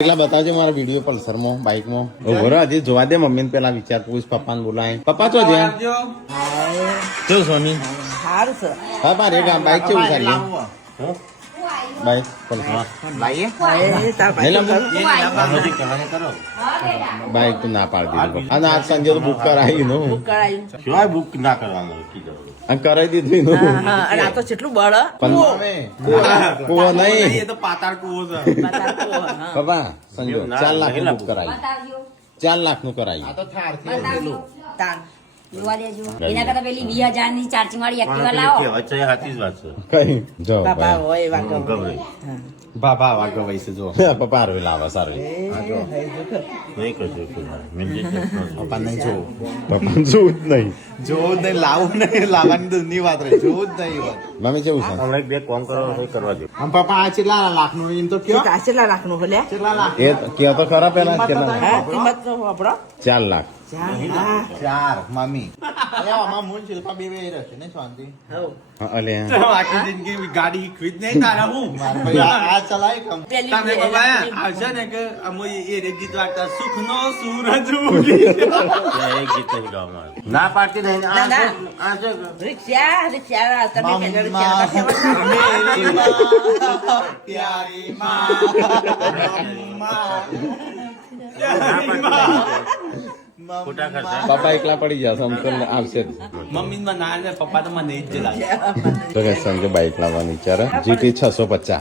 એટલા બતાવજો મારા વિડીયો પલ્સરમાં બાઇકમાં ઉભો હજી જોવા દે મમ્મી ને પેલા વિચાર પૂછ પપ્પાને બોલાય પપ્પા ચો જ્યાં જો સ્વામી સારું છે હા પારે બાઇક કેવું ચાલીએ બાઇક પલ્સર બાઇક તો ના પાડી દીધું અને આજ સાંજે તો બુક કરાવી નો કરાયું બુક ના કરવાનું કરાવી દીધું અને આ તો કેટલું બળ કુવો નહીં એ તો પાતાળ કુવો છે. પપ્પા સંજો 4 લાખ નું બુક કરાવી 4 લાખ નું કરાવી તાન જોવા દેજો એના કરતા પેલી 20,000 ની ચાર્જિંગ વાળી એક્ટિવા લાવો સાચી જ વાત છે. કઈ જો બાબા હોય એવા ગભરાય. બાબા વાગો વૈસે જો પપ્પા રોઈ લાવા સારું નહીં કરજો પપ્પા નહીં જો પપ્પા જોવું જ નહીં જોવું જ નહીં લાવવું નહીં લાવવાની દૂરની વાત રહી જોવું જ નહીં મમ્મી કેવું છે હમણાં બે કોમ કરવા દો. આમ પપ્પા આ કેટલા લાખનું એમ તો કયો કેટલા લાખ નું ભલે કેટલા લાખ એ કયો તો ખરા પેલા કેટલા હા કિંમત તો વાપરો 4 લાખ 4 મમ્મી અરે આમાં મૂળ શિલ્પા બે રહેશે ને શાંતિ અલે આખી જિંદગી ગાડી શીખવી જ નહીં તારા હું આ ચલાય કમ તમે બાબા આવશે ને કે અમે એ ગીત વાગતા સુખ નો સૂરજ ઉગી એક ગીત નહીં ગાવામાં આવે. ના પાડતી નહીં ના, ના. આ છે રિક્ષા તમે મમ્મા. રિક્ષા પ્યારી માં ખોટા ખર્ચા પપ્પા એકલા પડી જશે આમ તો આવશે જ મમ્મી માં ના ને પપ્પા તો મને જ લાગે તો કે સંજય બાઇક લાવવાની વિચાર GT 650